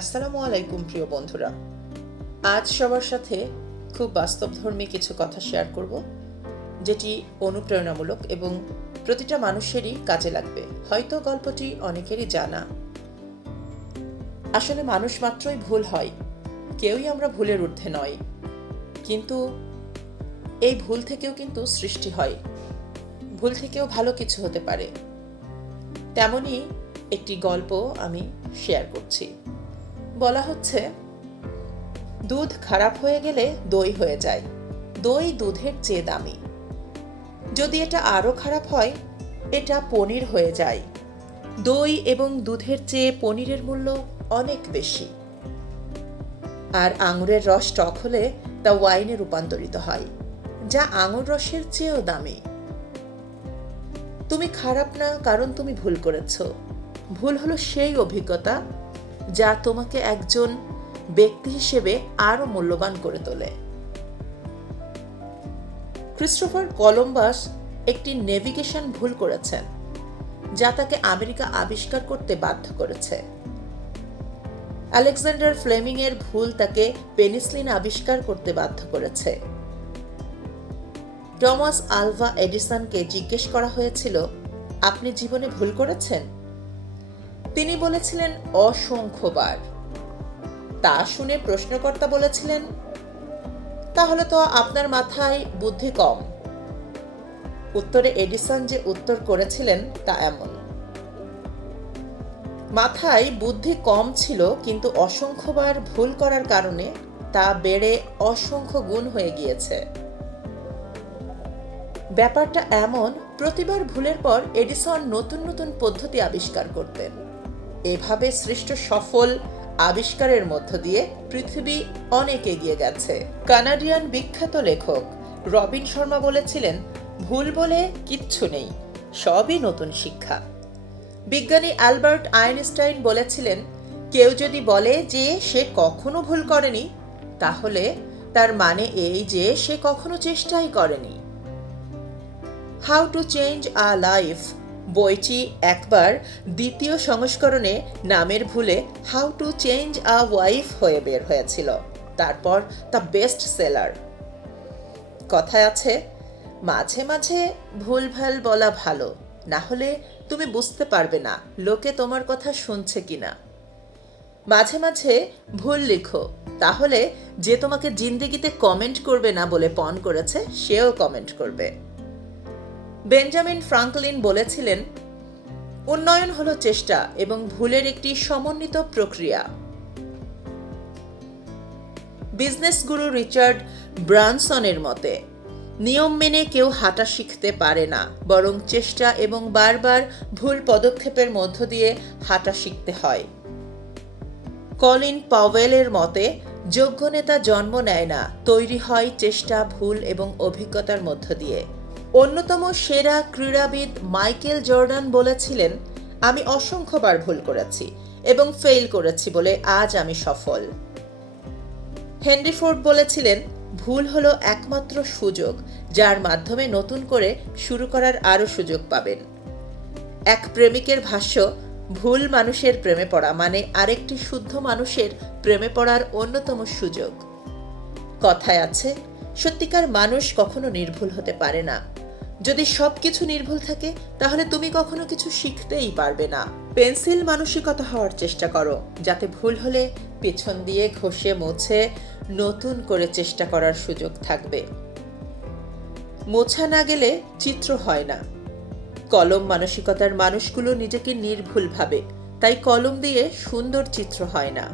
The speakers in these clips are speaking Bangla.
আসসালামু আলাইকুম, প্রিয় বন্ধুরা। আজ সবার সাথে খুব বাস্তবধর্মী কিছু কথা শেয়ার করব, যেটি অনুপ্রেরণামূলক এবং প্রতিটা মানুষেরই কাজে লাগবে। হয়তো গল্পটি অনেকেরই জানা। আসলে মানুষ মাত্রই ভুল হয়, কেউই আমরা ভুলের ঊর্ধ্বে নয় কিন্তু এই ভুল থেকেও কিন্তু সৃষ্টি হয়। ভুল থেকেও ভালো কিছু হতে পারে। তেমনই একটি গল্প আমি শেয়ার করছি। বলা হচ্ছে, দুধ খারাপ হয়ে গেলে দই হয়ে যায়। দই দুধের চেয়ে দামি। যদি এটা আরও খারাপ হয়, এটা পনির হয়ে যায়। দই এবং দুধের চেয়ে পনিরের মূল্য অনেক বেশি। আর আঙুরের রস টক হলে তা ওয়াইনে রূপান্তরিত হয়, যা আঙুর রসের চেয়েও দামি। তুমি খারাপ না, কারণ তুমি ভুল করেছ। ভুল হলো সেই অভিজ্ঞতা যা তোমাকে একজন ব্যক্তি হিসেবে আরও মূল্যবান করে তোলে। ক্রিস্টোফার কলম্বাস একটি নেভিগেশন ভুল করেছেন, যা তাকে আমেরিকা আবিষ্কার করতে বাধ্য করেছে। আলেকজান্ডার ফ্লেমিং এর ভুল তাকে পেনিসলিন আবিষ্কার করতে বাধ্য করেছে। টমাস আলভা এডিসনকে জিজ্ঞেস করা হয়েছিল, আপনি জীবনে ভুল করেছেন? তিনি বলেছিলেন অসংখ্যবার। তা শুনে প্রশ্নকর্তা বলেছিলেন, তাহলে তো আপনার মাথায় বুদ্ধি কম। উত্তরে এডিসন যে উত্তর করেছিলেন তা এমন, মাথায় বুদ্ধি কম ছিল কিন্তু অসংখ্যবার ভুল করার কারণে তা বেড়ে অসংখ্য গুণ হয়ে গিয়েছে। ব্যাপারটা এমন, প্রতিবার ভুলের পর এডিসন নতুন নতুন পদ্ধতি আবিষ্কার করতেন। এভাবে সৃষ্ট সফল আবিষ্কারের মধ্য দিয়ে পৃথিবী অনেক এগিয়ে গেছে। কানাডিয়ান বিখ্যাত লেখক রবিন শর্মা বলেছিলেন, ভুল বলে কিচ্ছু নেই, সবই নতুন শিক্ষা। বিজ্ঞানী অ্যালবার্ট আইনস্টাইন বলেছিলেন, কেউ যদি বলে যে সে কখনো ভুল করেনি, তাহলে তার মানে এই যে সে কখনো চেষ্টাই করেনি। How to change a life বইটি একবার দ্বিতীয় সংস্করণে নামের ভুলে how to change a wife হয়ে বের হয়েছিল। তারপর তা বেস্ট সেলার। কথায় আছে, মাঝে মাঝে ভুলভাল বলা ভালো, না হলে তুমি বুঝতে পারবে না লোকে তোমার কথা শুনছে কিনা। মাঝে মাঝে ভুল লিখো, তাহলে যে তোমাকে জিন্দেগিতে কমেন্ট করবে না বলে পণ করেছে, সেও কমেন্ট করবে। বেঞ্জামিন ফ্রাঙ্কলিন বলেছিলেন, উন্নয়ন হল চেষ্টা এবং ভুলের একটি সমন্বিত প্রক্রিয়া। বিজনেস গুরু রিচার্ড ব্রানসনের মতে, নিয়ম মেনে কেউ হাঁটা শিখতে পারে না, বরং চেষ্টা এবং বারবার ভুল পদক্ষেপের মধ্য দিয়ে হাঁটা শিখতে হয়। কলিন পাওয়েলের মতে, যোগ্য নেতা জন্ম নেয় না, তৈরি হয় চেষ্টা, ভুল এবং অভিজ্ঞতার মধ্য দিয়ে। অন্যতম সেরা ক্রীড়াবিদ মাইকেল জর্ডান বলেছিলেন, আমি অসংখ্যবার ভুল করেছি এবং ফেল করেছি বলে আজ আমি সফল। হেনরি ফোর্ড বলেছিলেন, ভুল হলো একমাত্র সুযোগ, যার মাধ্যমে নতুন করে শুরু করার আরও সুযোগ পাবেন। এক প্রেমিকের ভাষ্য, ভুল মানুষের প্রেমে পড়া মানে আরেকটি শুদ্ধ মানুষের প্রেমে পড়ার অন্যতম সুযোগ। কথায় আছে, সত্যিকার মানুষ কখনো নির্ভুল হতে পারে না। যদি সব কিছু নির্ভুল থাকে, তাহলে তুমি কখনো কিছু শিখতেই পারবে না। পেন্সিল মানসিকতা হওয়ার চেষ্টা করো, যাতে ভুল হলে পেছন দিয়ে ঘষে মুছে নতুন করে চেষ্টা করার সুযোগ থাকবে। মোছা না গেলে চিত্র হয় না। কলম মানসিকতার মানুষগুলো নিজেকে নির্ভুল ভাবে, তাই কলম দিয়ে সুন্দর চিত্র হয় না।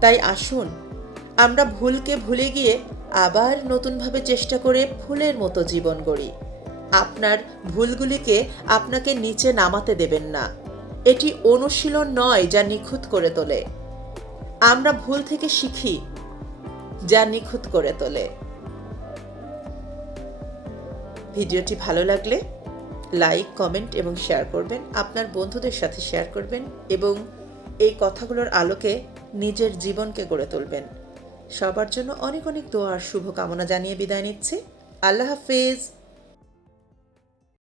তাই আসুন, আমরা ভুলকে ভুলে গিয়ে আবার নতুনভাবে চেষ্টা করে ফুলের মতো জীবন গড়ি। আপনার ভুলগুলিকে আপনাকে নিচে নামাতে দেবেন না। এটি অনুশীলন নয় যা নিখুঁত করে তোলে। আমরা ভুল থেকে শিখি যা নিখুঁত করে তোলে। ভিডিওটি ভালো লাগলে লাইক, কমেন্ট এবং শেয়ার করবেন, আপনার বন্ধুদের সাথে শেয়ার করবেন এবং এই কথাগুলোর আলোকে নিজের জীবনকে গড়ে তুলবেন। সবার জন্য অনেক অনেক দোয়ার শুভকামনা জানিয়ে বিদায় নিচ্ছি। আল্লাহ হাফিজ।